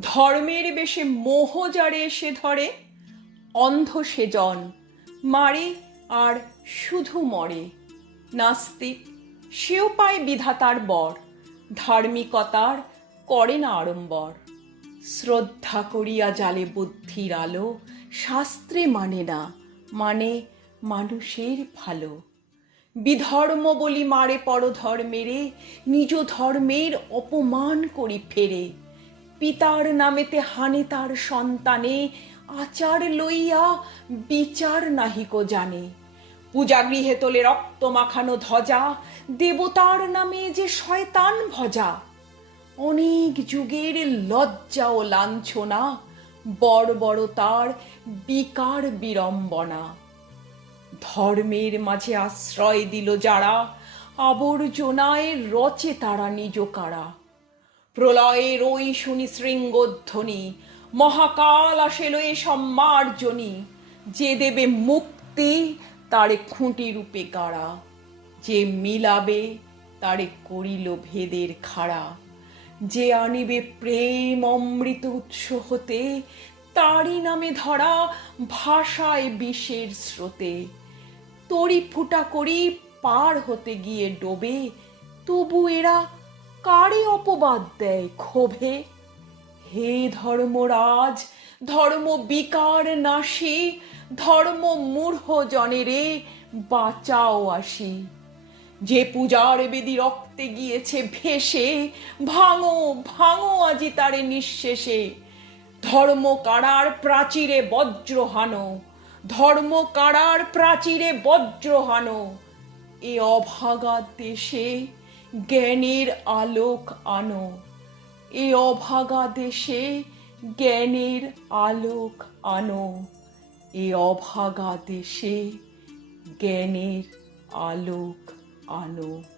ধর্মের বেশে মোহ যারে এসে ধরে, অন্ধ সেজন মারে আর শুধু মরে। নাস্তিক, সেও পায় বিধাতার বর, ধার্মিকতার করে না আড়ম্বর। শ্রদ্ধা করিয়া জালে বুদ্ধির আলো, শাস্ত্রে মানে না মানে মানুষের ভালো। বিধর্ম বলি মারে পরধর্মেরে, নিজ ধর্মের অপমান করি ফেরে। পিতার নামেতে হানে তার সন্তানে, আচার লইয়া বিচার নাহিক জানে। পূজাগৃহে তোলে রক্ত মাখানো ধ্বজা, দেবতার নামে যে শয়তান ভজা। অনেক যুগের লজ্জা ও লাঞ্ছনা, বড় বড় তার বিকার বিড়ম্বনা। ধর্মের মাঝে আশ্রয় দিল যারা, আবর্জনায় রচে তারা নিজ কারা। প্রলয়ের ওই শুনি শৃঙ্গধ্বনি, মহাকাল আসেল এ সম্মার্জনী। যে দেবে মুক্তি, তারে খুঁটি রূপে কারা যে মিলাবে, তারে করিল ভেদের খাড়া। যে আনিবে প্রেম অমৃত উৎস হতে, তারই নামে ধরা ভাষায় বিষের স্রোতে। তরি ফুটা করি পার হতে গিয়ে ডোবে, তবু এরা কারে অপবাদ দেয় ক্ষোভে? হে ধর্মরাজ, ধর্ম বিকার নাশি, ধর্ম মূর্হ জনেরে বাঁচাও আসি। যে পূজার বেদি রক্তে গিয়েছে ভেসে, ভাঙো ভাঙো আজি তারে নিঃশেষে। ধর্ম কারার প্রাচীরে বজ্র হানো, ধর্ম কারার প্রাচীরে বজ্র হানো। এ অভাগা দেশে জ্ঞানের আলোক আনো। এ অভাগা দেশে জ্ঞানের আলোক আনো। এ অভাগা দেশে জ্ঞানের আলোক আলো